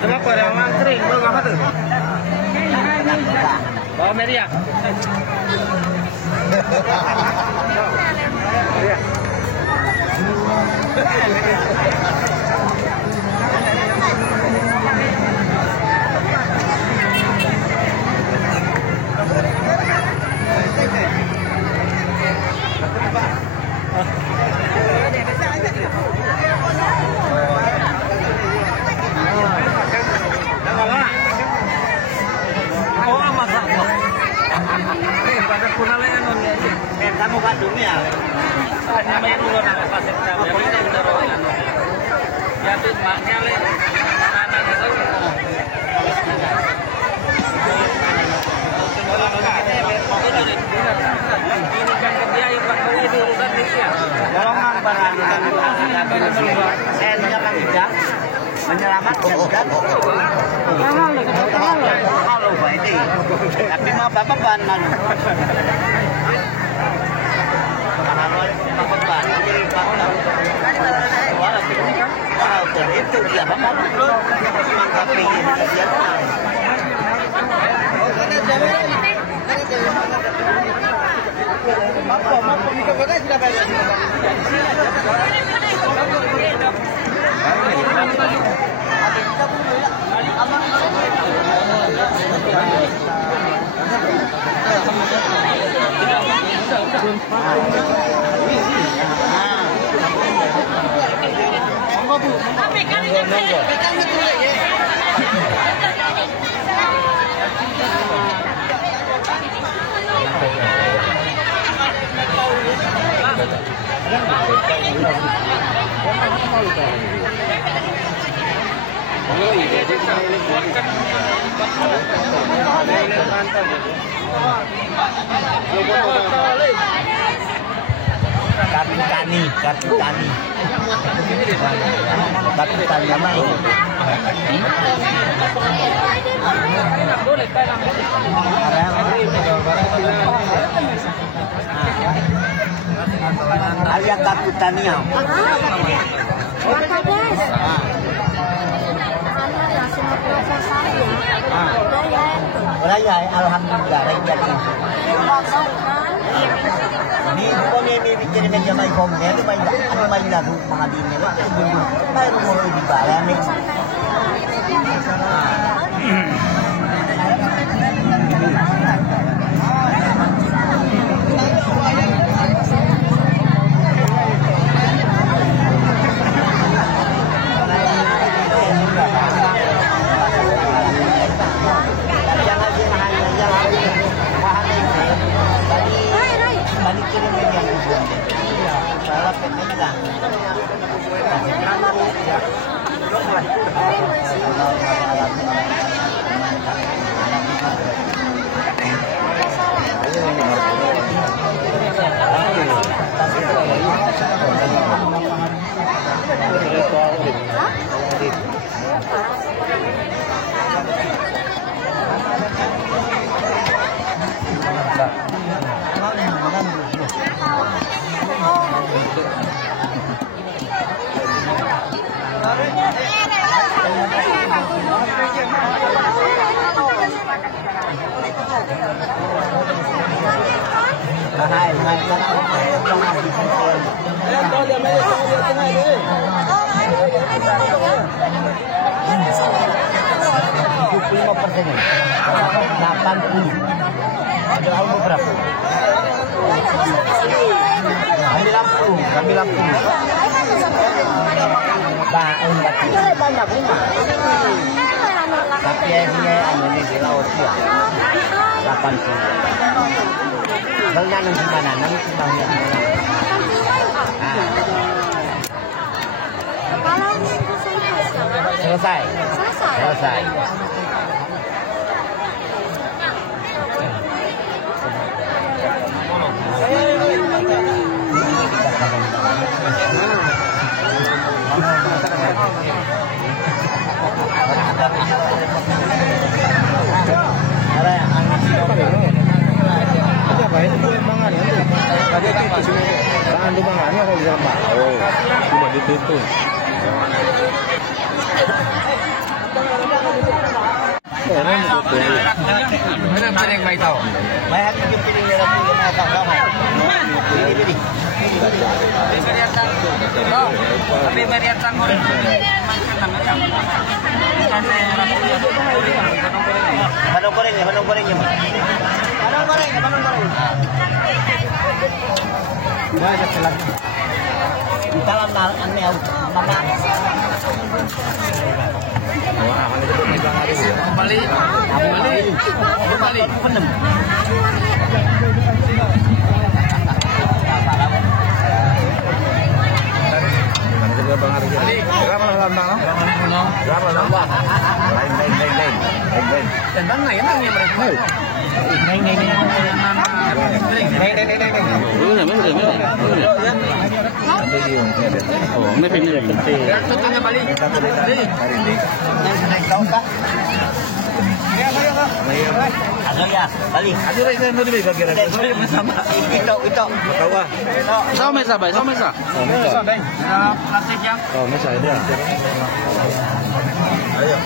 Kenapa orang mangkring? Bawa apa tuh? Bawa media. Kamu kan dunia. Namanya dulu nak pasir tahu. Yang ini udah royan. Ya tuh maknya le. Anak itu. Ini kan dia yang pakai itu urusan dia. Golongan barang saya menyelamatkan menyelamatkan kan. Kalau ini. Tapi mau bapak banan. Itu dia bapak belum mangkapi kartu tani apa ini? Alias kartu tani ya. Raya, alhamdulillah, raya. Di kami bikin meja mai komnya itu mai lagu mengadini itu dulu. Baru mau dibayar nih. Ambil lampu. Banyak bunga. Tapi akhirnya ini di laut ya. 80. Bang nanam di mana? Nanti bangnya di mana? Kalau minggu selesai. satu. Mana yang baik tahu? May hati yung piling nila po yung mga kasama. Bili. Tapi meriatan mo rin. Manong ko rin yun. Manong ko rin. Dalam ang meaw. Balik. Penem. Berapa lama? Berapa lama? Lain. Tendang na yan ang yung mereka. Oh, ini pindah penting. Tutungnya balik. Ano ya? Balik. Aduh, saya mau dibagi bagian. Ito. Bawah. Sao mesa, bay? Sao mesa? Plastiknya. Oh, mesa ini. Ayo.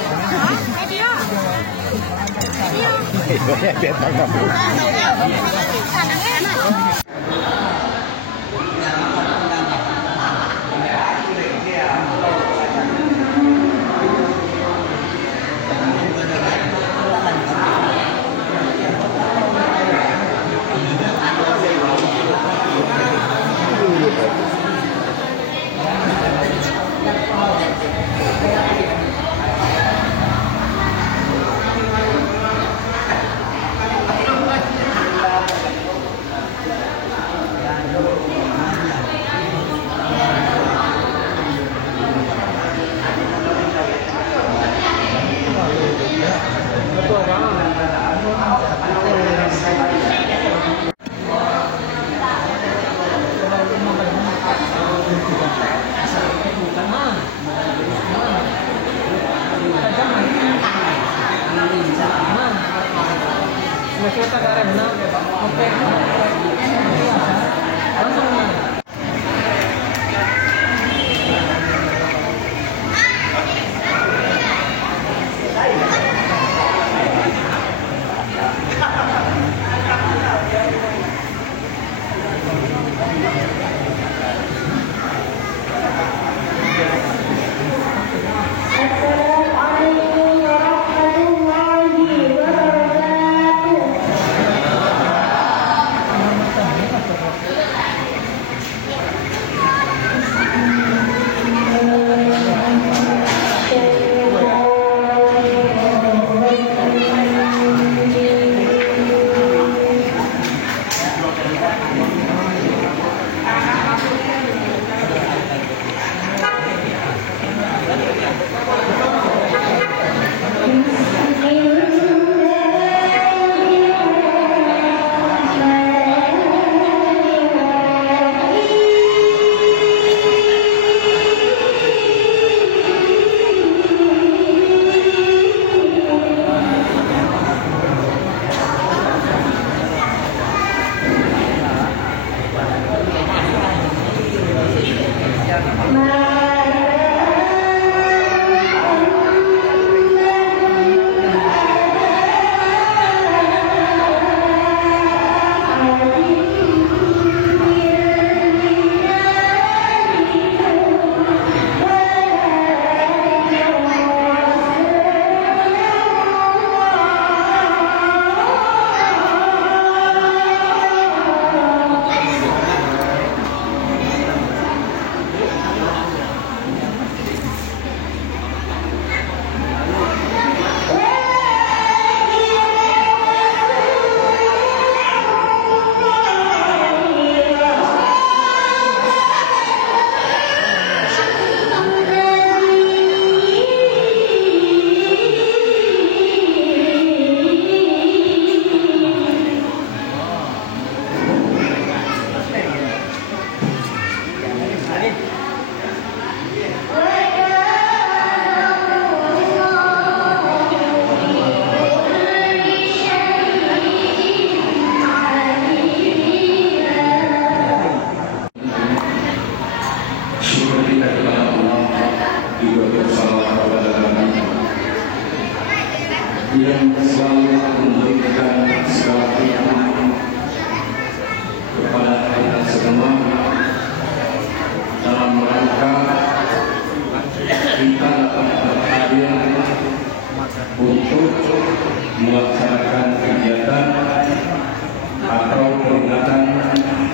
atau peringatan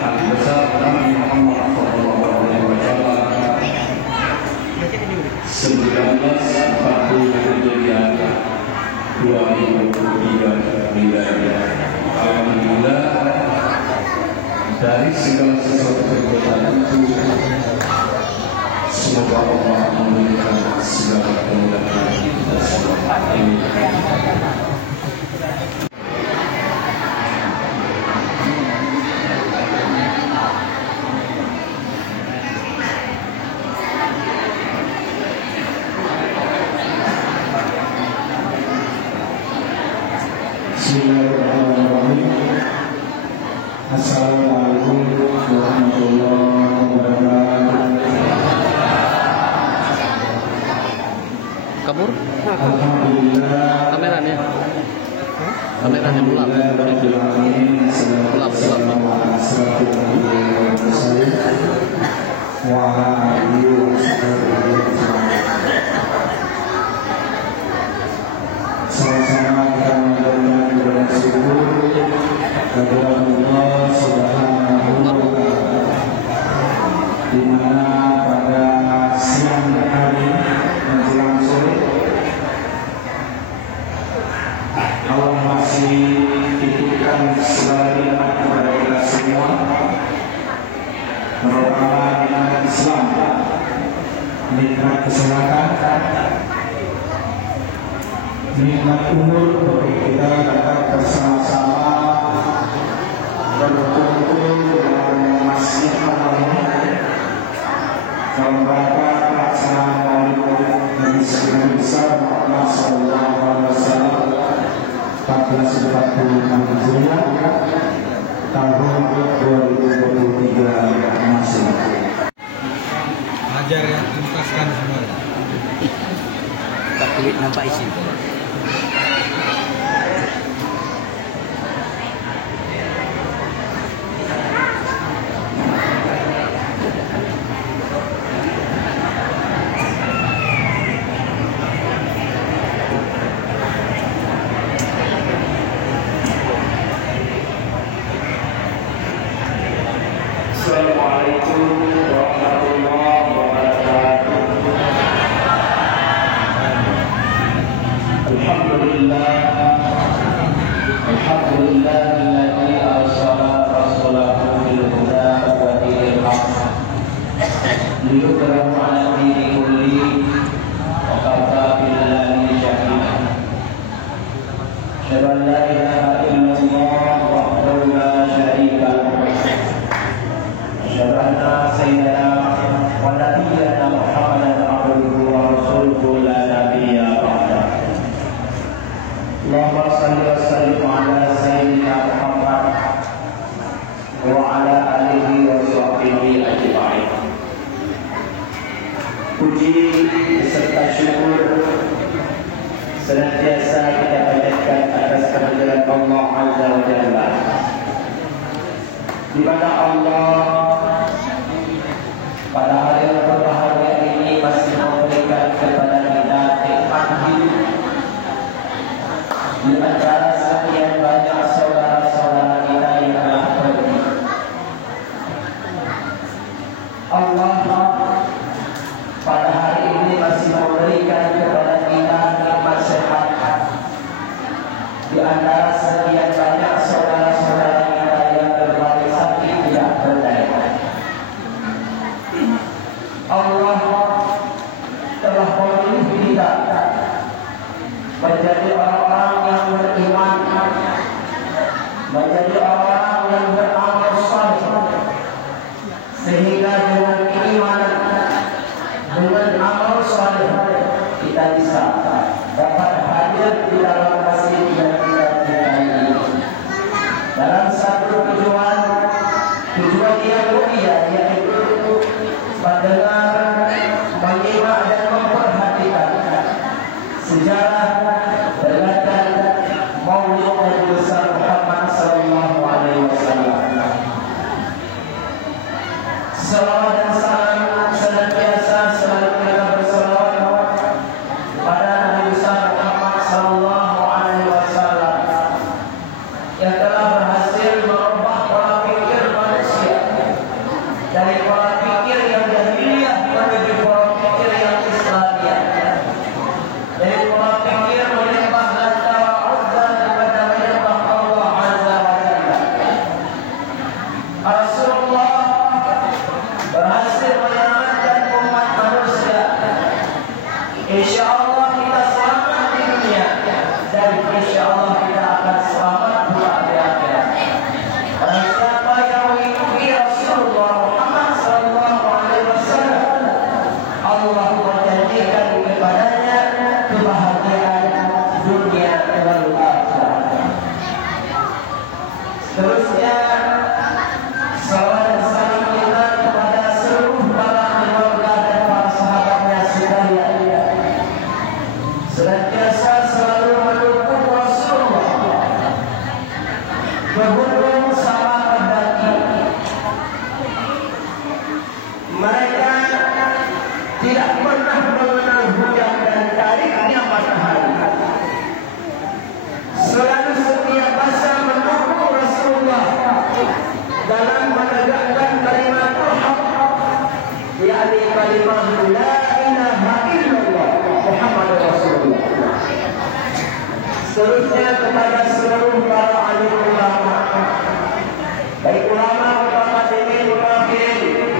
hari besar Nabi Muhammad SAW 1940 Hijriah 2023 Miladiah. Alhamdulillah, dari segala sesuatu perbuatan itu semoga Allah memberikan segala kemudahan kita semua. Amin. Bismillahirrahmanirrahim. Assalamualaikum warahmatullahi wabarakatuh. Kabur? Alhamdulillah. Kameranya? Kameranya mulap. Mulap. Sama-sama kita mengucapkan bersyukur kepada Allah Subhanahu wa Ta'ala, di mana pada siang hari menjelang sore Allah masih titipkan segala nikmat kepada kita semua, terutama nikmat Islam, nikmat kesehatan, nikmat umur bagi kita dapat bersama-sama berkumpul dalam masjid Allah dalam rangka pelaksanaan Maulid Nabi besar Muhammad Sallallahu Alaihi Wasallam 1440 Hijriah tahun 2023 Masehi. Ajar ya, tuntaskan semua. Tak kulit nampak isi. Assalamualaikum warahmatullahi wabarakatuh. Alhamdulillah, alladzi arsala rasulahu bil huda wa dinil haqq liyudhhirahu 'ala dini kulli wa kafa billahi shahida. Asyhadu an la ilaha illallah wahdahu la syarika lahu. Sayyidina Sayyidina wa Nabiyyina Muhammadan abduhu wa rasuluhu la nabiyya ba'da. Allahumma salli wa sallim ala Sayyidina Muhammad wa ala alihi wa sahbihi ajma'in. Puji beserta syukur senantiasa kita panjatkan atas kehadiran Allah Azza wa Jalla, di mana Allah pada hari yang berbahagia ini masih memberikan kepada kita nikmat hidup di antara sekian banyak saudara-saudara kita yang telah pergi. Allah pada hari ini masih memberikan kepada kita nikmat sehat di antara sekian banyak saudara-saudara kita yang berbagai sakit tidak berdaya. Allah telah memilih kita menjadi orang-orang yang beriman, menjadi orang-orang yang beramal saleh, sehingga dengan keimanan, dengan amal saleh kita bisa dapat hadir di dalam masjid yang kita ini dalam satu tujuan yang mulia, yaitu mendengar, menyimak dan memperhatikan sejarah dan Maulid Nabi besar Muhammad Sallallahu Alaihi Wasallam. Salawat dan salam senantiasa selalu kita bersalawat pada Nabi besar Muhammad Sallallahu Alaihi Wasallam yang telah berhasil merubah berhubung sama pendaki. Mereka tidak pernah mengenal hujan dan tariknya matahari. Selalu setiap masa mendukung Rasulullah dalam menegakkan kalimat hak, yakni kalimat la ilaha illallah Muhammadur Rasulullah. Seterusnya kepada seluruh para alim ulama, baik ulama mutaqaddimin mutakhirin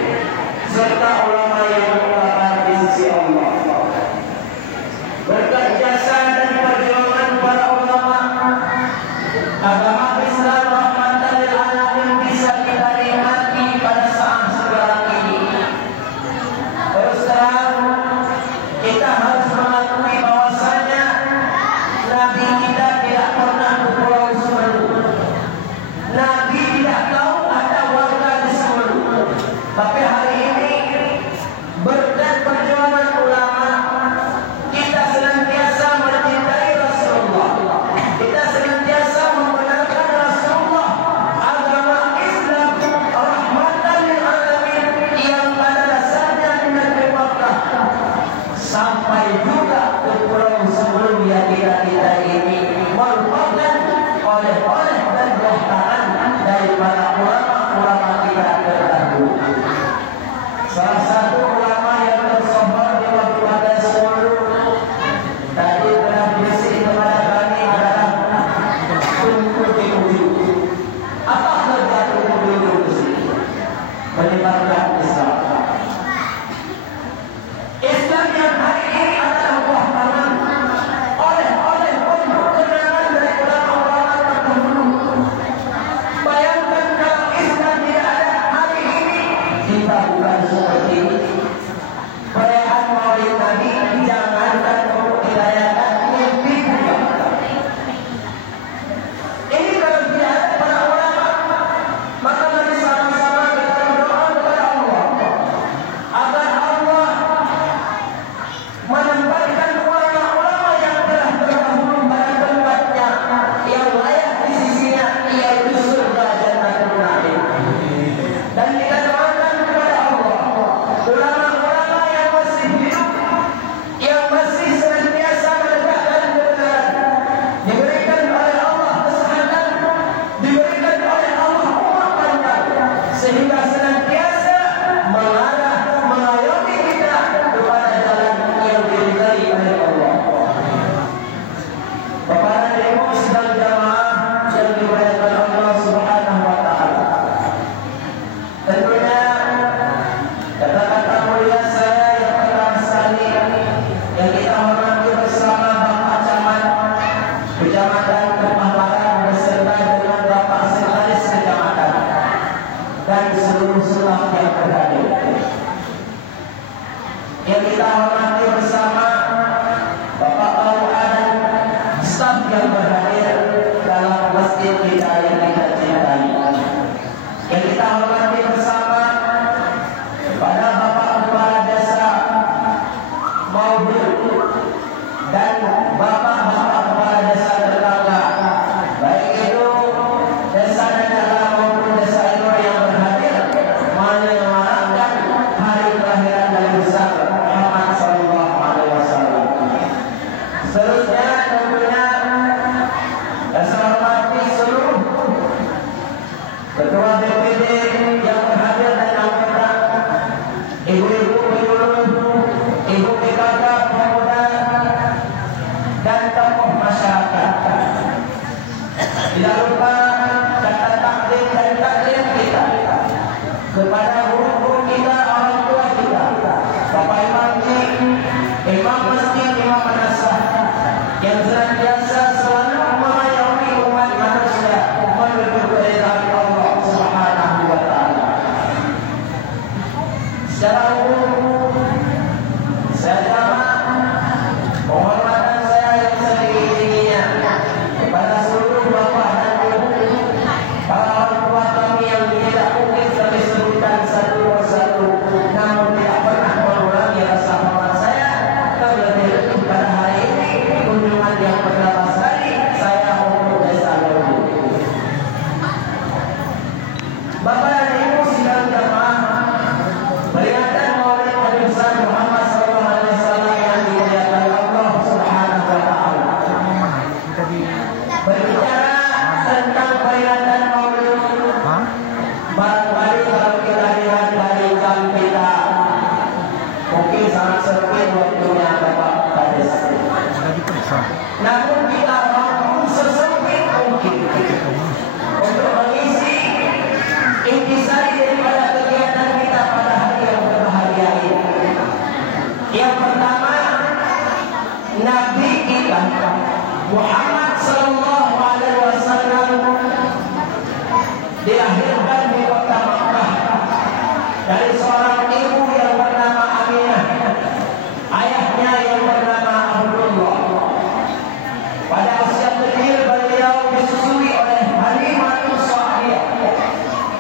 serta ulama yang mengatakan di sisi Allah. Berkat jasa dan perjuangan para ulama, agama Islam rahmatan lil alamin bisa kita nikmati pada saat sekarang ini. Terus terang, kita harus mengakui bahwasanya Nabi kita tidak pernah ke Pulau Semeru. Nabi tidak tahu ada warga di Semeru. Tapi hari ini berkat perjuangan ulama, kita senantiasa mencintai Rasulullah. Kita senantiasa membenarkan Rasulullah, agama Islam rahmatan lil alamin yang pada dasarnya di negeri Makkah sampai juga ke Pulau Semeru yang kita ini merupakan oleh-oleh dan dohtaan dari para ulama-ulama kita terdahulu. Salah satu ulama yang tersohor di waktu ada Semeru tadi telah bersih kepada kami adalah Tunku Diuju. Apa kerja Tunku Diuju bersih? Menyebarkan Islam. Islam yang hari ini adalah buah tangan oleh-oleh untuk kenangan dari ulama-ulama terdahulu. Bayangkan kalau Islam tidak ada hari ini, kita bukan seperti ini. Perayaan Maulid Nabi jangankan untuk dirayakan, mimpi juga. Ini kalau tidak ada para ulama, maka mari sama-sama kita berdoa kepada Allah.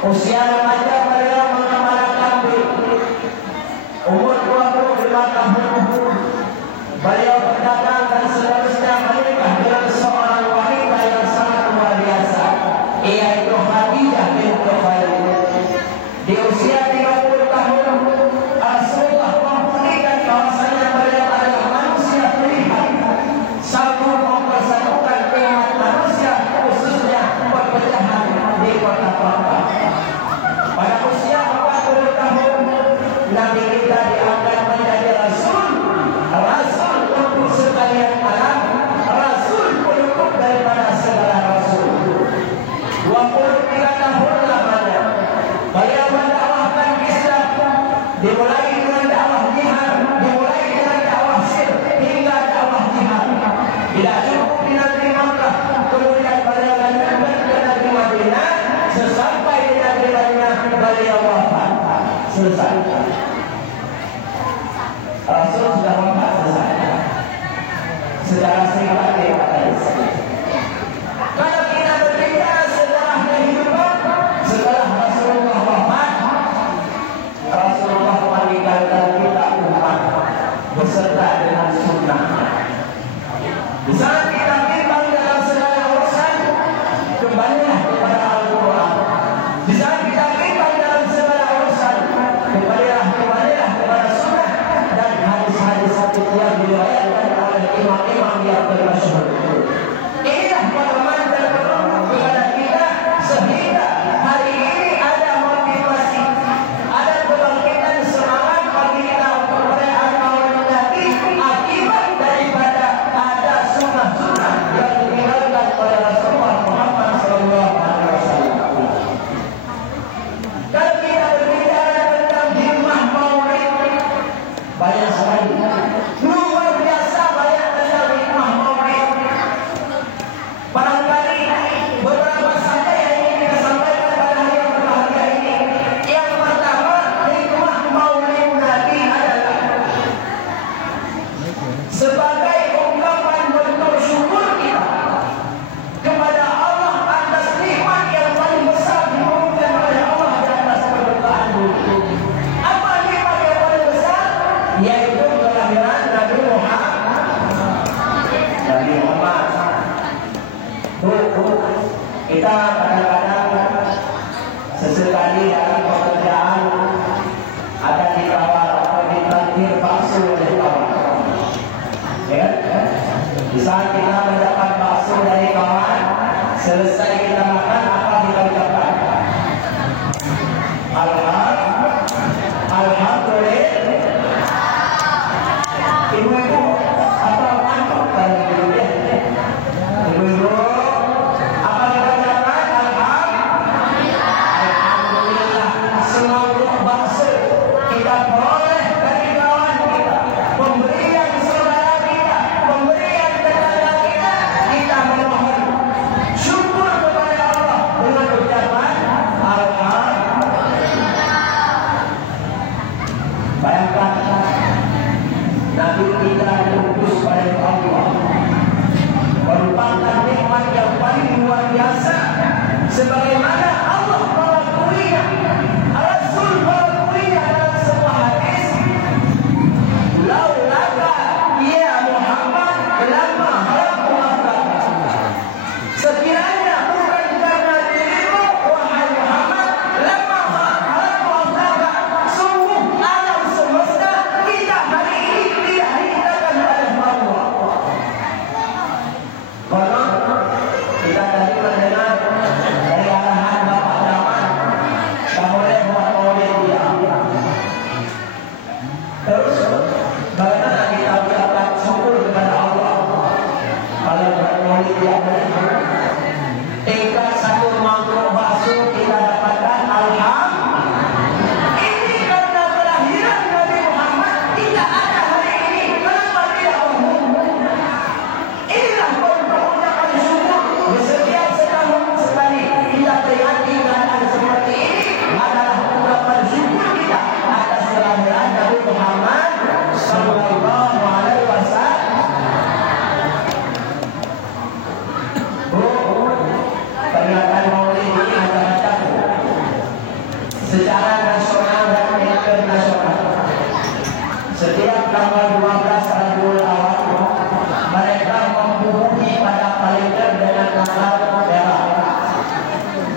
Usia remaja beliau mengemala kambing. Umur 25 tahun beliau berdagang dan seterusnya menikah dengan seorang wanita yang sangat luar biasa, yaitu Khadijah binti Khuwailid. Di usia 30 tahun Rasulullah membuktikan bahwasanya beliau adalah manusia pilihan, sanggup mempersatukan umat manusia, khususnya perpecahan di kota-kota. Pada usia 40 tahun Nabi kita diangkat menjadi Rasul untuk sekalian alam, Rasul penutup daripada segala Rasul. 23 tahun lamanya beliau mendakwahkan Islam, dimulai dengan dakwah jihad, dimulai dengan dakwah sir hingga dakwah jihad. Tidak cukup di negeri Makkah, kemudian beliau lanjutkan ke negeri Madinah, sesampai di negeri Madinah beliau wafat. Selesai. Rasul sudah wafat, selesai. Secara singkat dikatakan. Kalau kita berbicara sejarah kehidupan setelah Rasulullah wafat, Rasulullah meninggalkan kita umat beserta dengan sunnah. Di saat kita bimbang dalam segala urusan, kembalilah kepada Al-Quran. Di saat kita bimbang dalam segala urusan, kembalilah kepada sunnah dan hadis-hadis yang diriwayatkan oleh imam-imam yang bermasyhur. Inilah pemahaman dan petunjuk kepada kita sehingga hari ini ada motivasi, ada kebangkitan semangat bagi kita untuk merayakan Maulid Nabi akibat daripada ada sunnah-sunnah yang ditinggalkan oleh Rasulullah Muhammad SAW. Kalau kita berbicara tentang himmah Maulid, banyak sekali, luar biasa banyak tentang himmah Maulid. Barangkali beberapa saja yang ingin kita sampaikan pada hari yang berbahagia ini. Yang pertama, hikmah Maulid Nabi adalah sebagai ungkapan bentuk syukur kita kepada Allah atas nikmat yang paling besar diberikan oleh Allah di atas permukaan bumi. Apa nikmat yang paling besar? Yaitu kelahiran Nabi Muhammad. Kita kadang-kadang sesekali dalam pekerjaan akan dikawal atau ditakdir bakso oleh kawan. Ya? Di saat kita mendapat bakso dari kawan, selesai kita makan, apa kita ucapkan? Alhamdulillah. Ibu-ibu atau anak kan ibu-ibu? Ibu-ibu, apa kita ucapkan? Alhamdulillah. Semangat bakso kita peroleh dari kawan kita, pemberian saudara kita, pemberian tetangga kita, kita memohon syukur kepada Allah dengan ucapan Alhamdulillah. Bayangkan Nabi kita diutus oleh Allah, merupakan nikmat yang paling luar biasa, sebagaimana Allah mengakuinya, Rasul mengakuinya dalam sebuah hadis, laulaka ya Muhammad lama khalaqtu aflaka. Sekiranya bukan karena dirimu wahai Muhammad, lama khalaqtu aflaka, sungguh alam semesta kita hari ini tidak diciptakan oleh Allah. Konon kita tadi mendengar dari arahan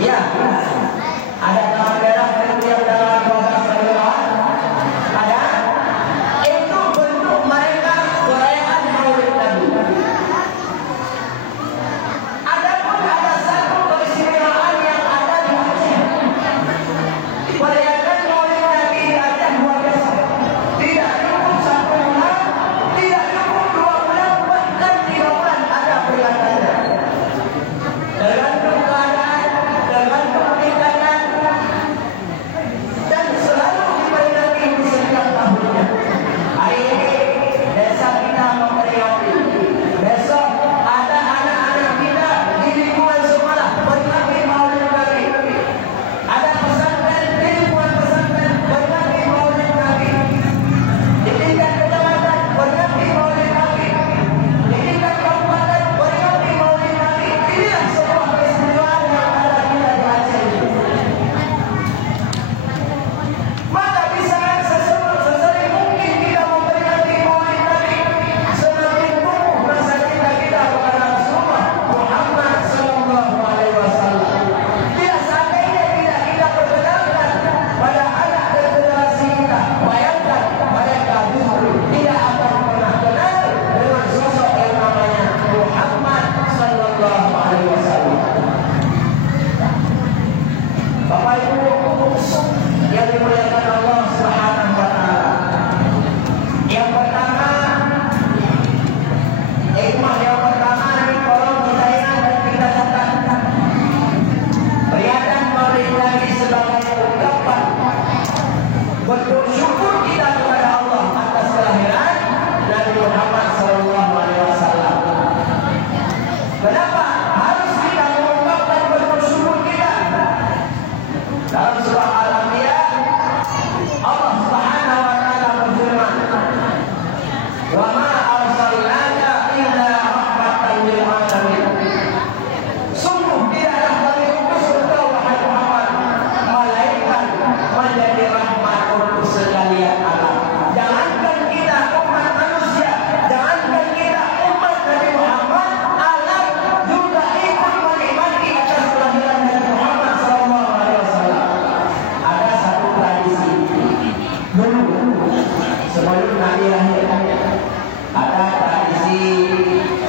Ya, ada tanggal merah setiap tanggal 12 Februari. Ada. Itu bentuk mereka perayaan Maulid Nabi. Adapun ada satu keistimewaan yang ada di Aceh. Perayaan Maulid Nabi di Aceh luar biasa. Tidak cukup 1 bulan, tidak cukup 2 bulan, bahkan 3 bulan ada perayaannya. Tergantung keadaan, tergantung tingkatan, dan selalu diperingati di setiap tahunnya. Hari ini desa kita memperingati, besok ada anak-anak kita di lingkungan sekolah berbagi Maulid Nabi. Ada pesantren di lingkungan pesantren berbagi Maulid Nabi. Di tingkat kecamatan berbagi Maulid Nabi. Di tingkat kabupaten berbagi Maulid Nabi. Inilah sebuah keistimewaan yang ada kita di Aceh ini. Maka bisa sesering mungkin kita memperingati Maulid Nabi, semakin tumbuh rasa cinta kita kepada Rasulullah Muhammad Sallallahu Alaihi Wasallam. Bila seandainya tidak kita perkenalkan pada anak dan generasi kita, bayangkan mereka dulu tidak akan pernah kenal dengan sosok yang namanya Muhammad Sallallahu Alaihi Wasallam. Bapak Ibu yang dimuliakan Allah Subhanahu wa taala. Yang pertama, hikmah yang pertama ini tolong kita ingat dan kita catat. Perayaan Maulid Nabi sebagai ungkapan bentuk syukur kita kepada Allah atas kelahiran Nabi Muhammad sallallahu alaihi wasallam. Kenapa harus kita mengungkapkan bentuk syukur kita? Dalam surah Al-Anbiya Allah Subhanahu wa taala berfirman, "Wa ma arsalnaka illa rahmatan lil alamin." Sungguh tidaklah kami utus engkau wahai Muhammad malaikat menjadi rahmat untuk sekalian alam. Jangankan kita umat manusia, jangankan kita umat Nabi Muhammad, alam juga ikut menikmati atas kelahiran Nabi Muhammad sallallahu alaihi wasallam. Ada satu tradisi dulu sebelum Nabi lahir, ada tradisi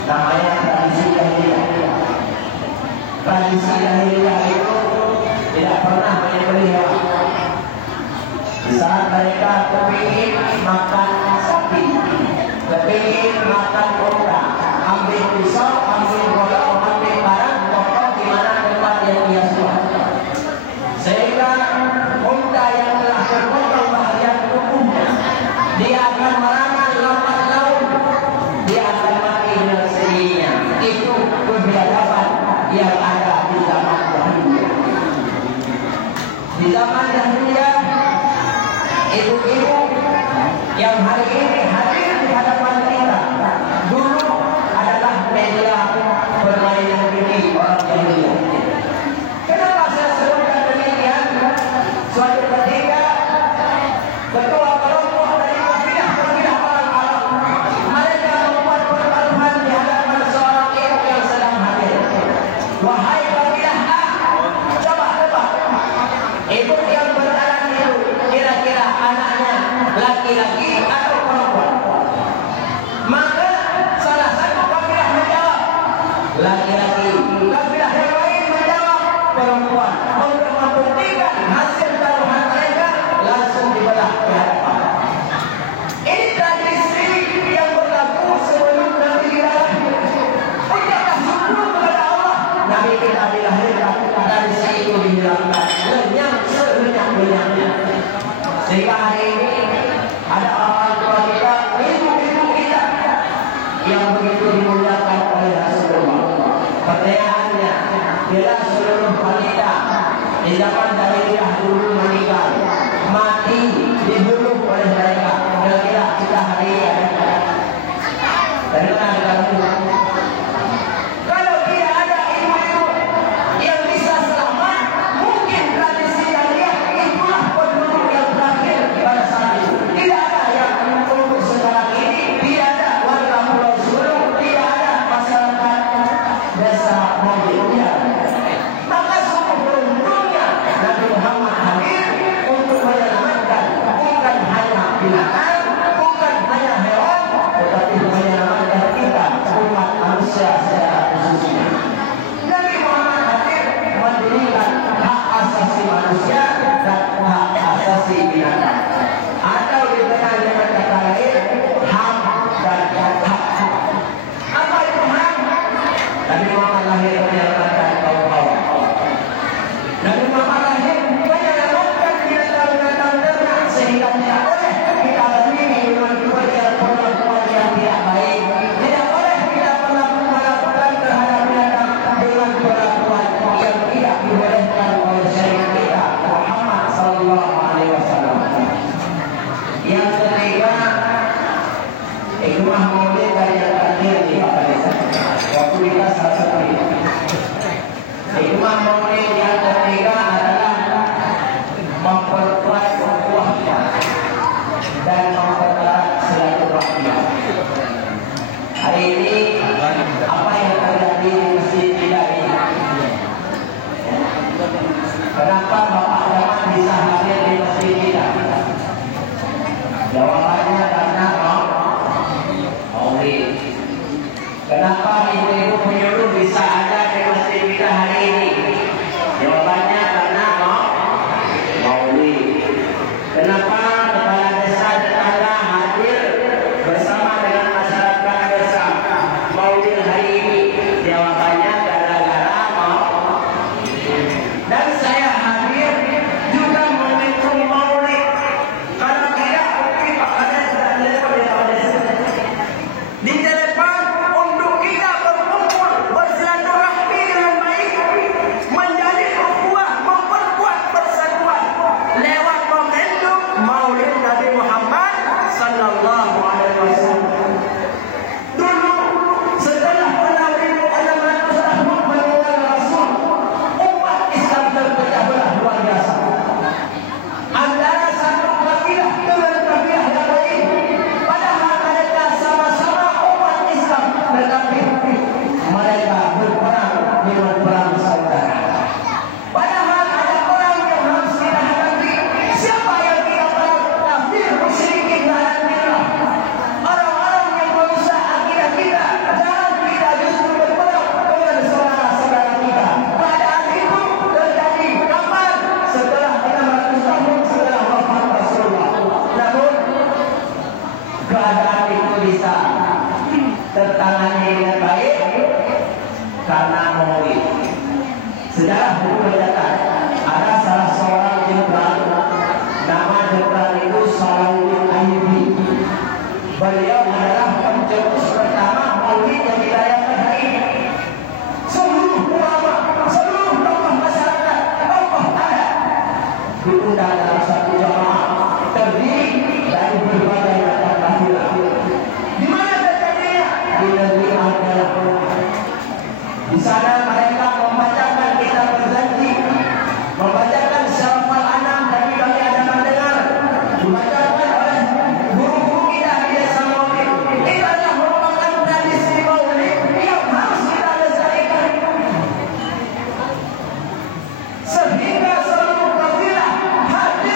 namanya tradisi jahiliyah. Tradisi jahiliyah itu tidak pernah menyembelih hewan. Di saat mereka kepingin makan sapi, kepingin makan unta, ambil pisau, ambil golok, ambil parang, potong di mana tempat yang dia suka. Sehingga unta yang telah terpotong bahagian tubuhnya, dia akan merangan lambat laun, dia akan mati dengan sendirinya. Itu kebiadaban yang ada di zaman jahiliyah. Di zaman jahiliyah, ibu-ibu yang hari ini hadir di hadapan kita dulu adalah media permainan ini orang jahiliyah. Kenapa saya sebutkan demikian? Suatu ketika ketua kelompok dari kabilah orang Arab, mereka membuat pertaruhan di hadapan seorang ibu yang sedang hadir. Wahai kabilah A, coba tebak, ibu yang berjalan itu kira-kira anaknya laki-laki atau perempuan? Maka salah satu kabilah menjawab laki-laki, kabilah yang lain menjawab perempuan. Untuk membuktikan hasil taruhan mereka langsung dibelah di hadapan. Ini tradisi yang berlaku sebelum Nabi dilahirkan. Ucaplah syukur kepada Allah, Nabi kita dilahirkan, tradisi itu dihilangkan, lenyap selenyap-lenyapnya. Sehingga hari ini ada orang tua kita, ibu-ibu kita yang begitu dimuliakan oleh Rasulullah. Pertanyaannya, bila seluruh wanita di zaman jahiliyah dulu meninggal, mati, dibunuh oleh mereka, kira-kira kita hari ini ada dari mana kita? Kalau tidak ada ibu-ibu yang bisa selamat, mungkin tradisi jahiliyah itulah penduduk yang terakhir pada saat itu. Tidak ada yang untuk sekarang ini, tidak ada warga Pulau Sulu, tidak ada masyarakat desa Mobil. Maka sungguh Kenapa Bapak Jamal bisa hadir di masjid kita? Jawabannya karena maulid. Kenapa ibu-ibu penyuluh bisa ada di masjid kita hari ini? Jawabannya karena maulid. Kenapa kepala desa tetangga hadir bersama dengan masyarakat desa maulid hari ini? Jawabannya gara-gara dan saya hadir juga mendukung maulid. Kalau tidak, Pak Kades sudah telepon ya Pak Kades. Di telepon untuk kita berkumpul bersilaturahmi dengan baik, menjadi ukhuwah, memperkuat persatuan lewat momentum maulid Nabi Muhammad sallallahu alaihi wasallam. Dulu setelah tahun 1600 tahun meninggal Rasul, umat Islam terpecah belah luar biasa antara satu kabilah dengan kabilah yang lain. Padahal mereka sama-sama umat Islam, tetapi mereka berperang dengan perang saudara. Padahal ada orang yang harus kita hadapi. Siapa yang kita perang? Kafir, musyrikin, la'natullah. Orang-orang yang merusak akidah kita. Jangan kita justru berperang dengan saudara-saudara kita. Keadaan itu terjadi kapan? Setelah 600 tahun setelah wafat Rasulullah. Namun keadaan itu bisa tertangani dengan baik karena maulid. Sejarah buku mencatat ada salah seorang jenderal, nama jenderal itu Salahuddin Ayyubi. Beliau adalah pencetus pertama maulid yang dirayakan hari ini. Seluruh ulama, seluruh tokoh masyarakat, tokoh adat diundang dalam satu jamaah terdiri dari berbagai macam kabilah. Di mana terjadinya? Di negeri Al-Qalam. Di sana mereka membacakan kitab berjanji, membacakan Syarafal Anam, tapi kami ada mendengar dibacakan oleh guru-guru kita di desa maulid. Itu adalah merupakan tradisi maulid yang harus kita lestarikan. Sehingga seluruh kabilah hadir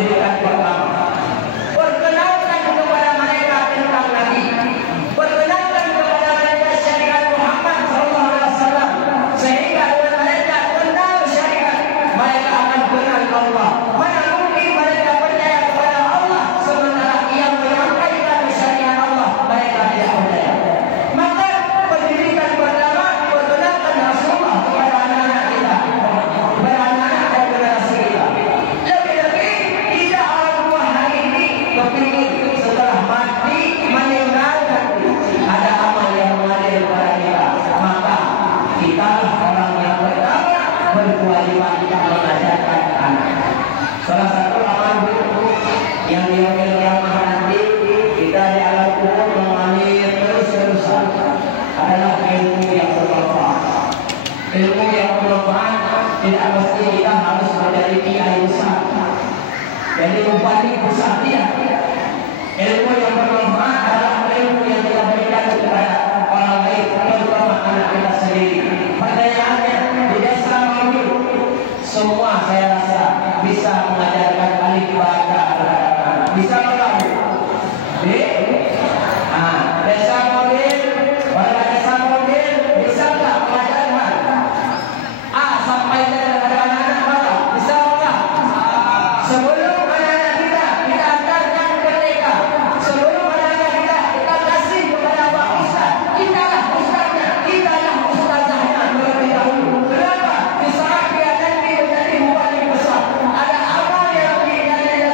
pendidikan pertama. Perkenalkan kepada mereka tentang Nabi. Perkenalkan kepada mereka syariat Muhammad SAW. Sehingga dengan mereka kenal syariat, mereka akan kenal Allah. Mana mungkin mereka percaya kepada Allah sementara yang menyampaikan syariat Allah mereka tidak percaya. Maka pendidikan pertama, perkenalkan Rasulullah kepada anak-anak kita, kepada anak-anak dan generasi kita. Lebih-lebih kita orang tua hari ini kepingin setelah mati meninggalkan ada amal yang mengalir kepada kita. Maka kita orang yang pertama berkewajiban mengajarkan anak. Salah satu amal yang diambil kiamat nanti kita di alam kubur mengalir terus-terusan adalah ilmu yang bermanfaat. Ilmu yang bermanfaat tidak mesti kita harus menjadi kiai besar, jadi bupati besar tidak. Ilmu yang bermanfaat adalah ilmu yang kita berikan kepada orang lain, terutama anak kita sendiri. Pertanyaannya di desa Mawil semua saya rasa bisa mengajarkan alif baca kepada anak. Bisa enggak? Desa Mawil, warga desa Mawil bisa enggak mengajarkan A sampai Z kepada anak-anak bapak? Bisa enggak? Sebelum anak-anak kita ajarkan ke mereka, sebelum anak-anak kita kasih kepada Pak Ustaz, kita lah ustaznya, kita lah ustazahnya terlebih dahulu. Kenapa? Di saat dia nanti menjadi bupati besar, ada amal yang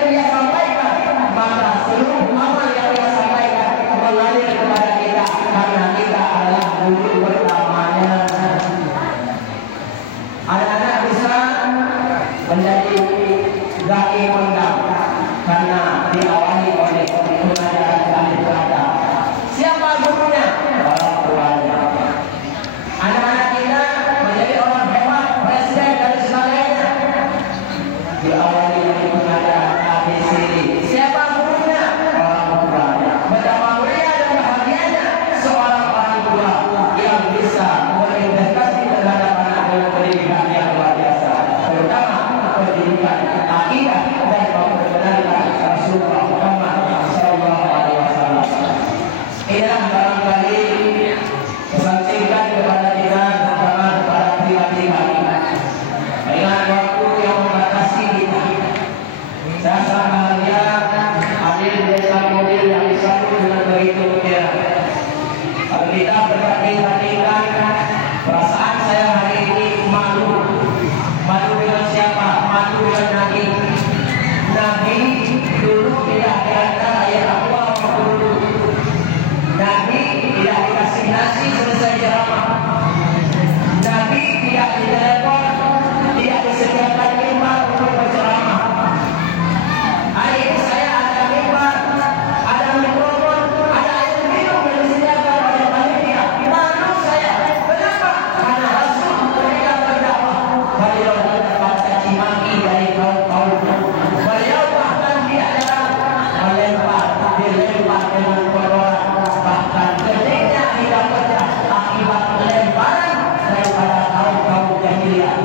dia sampaikan, maka seluruh amal yang dia sampaikan mengalir kepada kita karena kita adalah guru pertamanya. Anak-anak bisa menjadi dai kondang karena diawali oleh pengajaran alif baca. Siapa gurunya? Orang tuanya. Anak-anak kita menjadi orang hebat, presiden dan sebagainya, diawali oleh pengajaran ABCD. Siapa gurunya? Orang tuanya. Betapa mulia dan bahagianya seorang orang tua yang bisa berinvestasi terhadap anak dengan pendidikan yang luar biasa, terutama pendidikan akidah dan memperkenalkan Rasulullah Muhammad SAW. Inilah barangkali pesan singkat kepada kita, terutama kepada pribadi kami. Ingat waktu yang membatasi kita. Saya sangat bahagia hadir di desa Mawil yang disambut dengan begitu mulia. Kalau kita berbanding-bandingkan, perasaan saya hari ini malu. Malu dengan siapa? Malu dengan Nabi. Nabi dulu tidak diantara yang Allah dulu. Nabi tidak dikasih nasi selesai ceramah. Nabi tidak ditelepon, tidak disediakan mimbar untuk berceramah. Hari ini saya ada mimbar, ada mikrofon, ada air minum yang disediakan oleh panitia. Malu saya. Kenapa? Karena Rasul ketika berdakwah, beliau mendapat caci maki dari kaum-kaum. Beliau bahkan diajarkan dilempar dengan kotoran, bahkan gedenya tidak pecah akibat lemparan daripada kaum-kaum jahiliyah.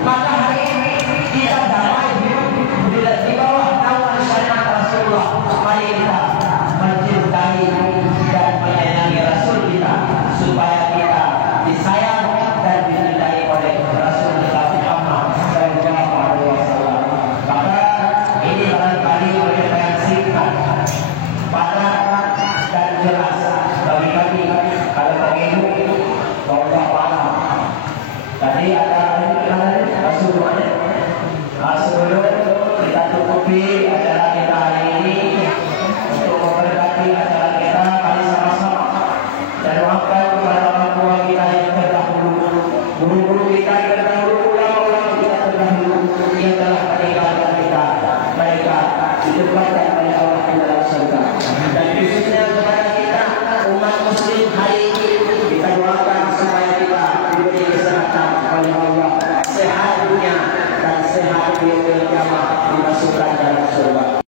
Maka hari ini kita damai di bawah naungan syariat Rasulullah. Mari kita mencintai dan menyayangi Rasul kita supaya kita disayang dan dicintai oleh Rasul kita Muhammad SAW. Maka ini barangkali penyampaian singkat, padat dan jelas bagi kami. Kalau begitu, Allah paham. Tadi ada Rasulullah. Sebelum kita tutupi acara kita hari ini, untuk memberkati acara kita, mari sama-sama dan doakan kepada orang tua kita yang terdahulu, guru-guru kita yang terdahulu, ulama-ulama kita terdahulu yang telah meninggalkan kita. Mereka hidupkan